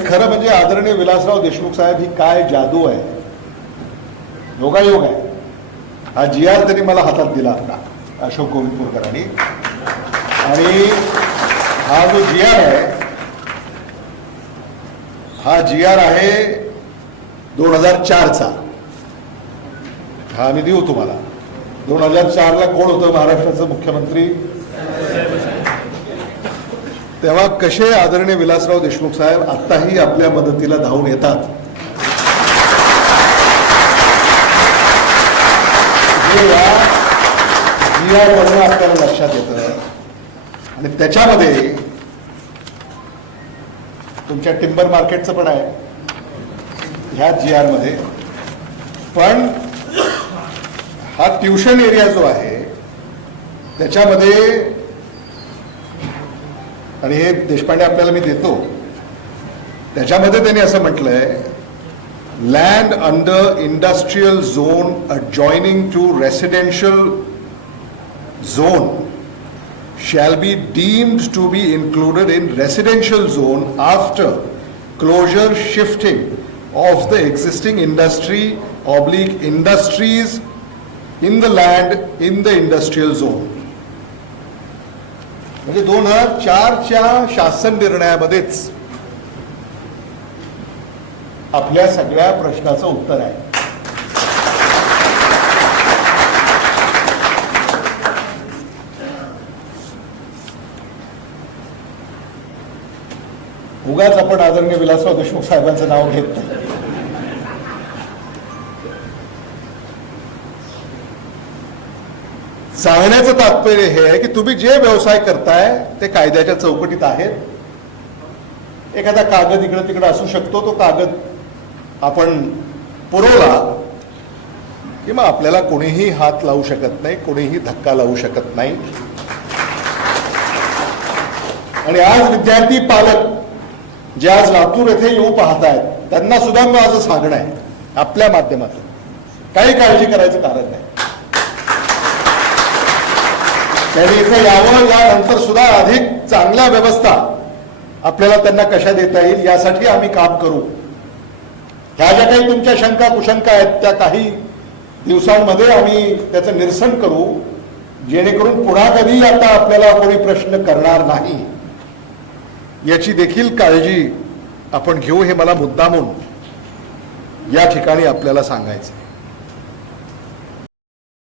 खरं म्हणजे आदरणीय विलासराव देशमुख साहेब ही काय जादू आहे, योगायोग आहे. हा GR त्यांनी मला हातात दिला आता अशोक गोविंदपूरकरांनी. आणि हा जो GR आहे हा GR आहे 2004चा. हा मी देऊ तुम्हाला. 2004ला कोण होतं महाराष्ट्राचं मुख्यमंत्री तेव्हा कसे आदरणीय विलासराव देशमुख साहेब आत्ताही आपल्या मदतीला धावून येतात. या GR वरून आपल्याला लक्षात येतं. आणि त्याच्यामध्ये तुमच्या टिंबर मार्केटचं पण आहे ह्या GR मध्ये. पण हा ट्युशन एरिया जो आहे त्याच्यामध्ये, आणि हे देशपांडे आपल्याला मी देतो, त्याच्यामध्ये त्यांनी असं म्हटलंय, land under industrial zone adjoining to residential zone shall be deemed to be included in residential zone after closure shifting of the existing industries in the land in the industrial zone. म्हणजे 2004च्या शासन निर्णयामध्येच आपल्या सगळ्या प्रश्नाचं उत्तर आहे. उगाच आपण आदरणीय विलासराव देशमुख साहेबांचं नाव घेत नाही. सांगण्याचं तात्पर्य हे आहे की तुम्ही जे व्यवसाय करताय ते कायद्याच्या चौकटीत आहेत. एखादा कागद इकडे तिकडे असू शकतो, तो कागद आपण पुरवला की मग आपल्याला कोणीही हात लावू शकत नाही, कोणीही धक्का लावू शकत नाही. आणि आज विद्यार्थी पालक जे आज लातूर येथे येऊ पाहत आहेत त्यांना सुद्धा माझं सांगणं आहे आपल्या माध्यमातून, काही काळजी करायचं कारण नाही. त्यांनी इथे यावं, यानंतर सुद्धा अधिक चांगल्या व्यवस्था आपल्याला त्यांना कशा देता येईल यासाठी आम्ही काम करू. ह्या ज्या काही तुमच्या शंका कुशंका आहेत त्या काही दिवसांमध्ये आम्ही त्याचं निरसन करू, जेणेकरून पुन्हा कधी आता आपल्याला कोणी प्रश्न करणार नाही याची देखील काळजी आपण घेऊ. हे मला मुद्दामून या ठिकाणी आपल्याला सांगायचं.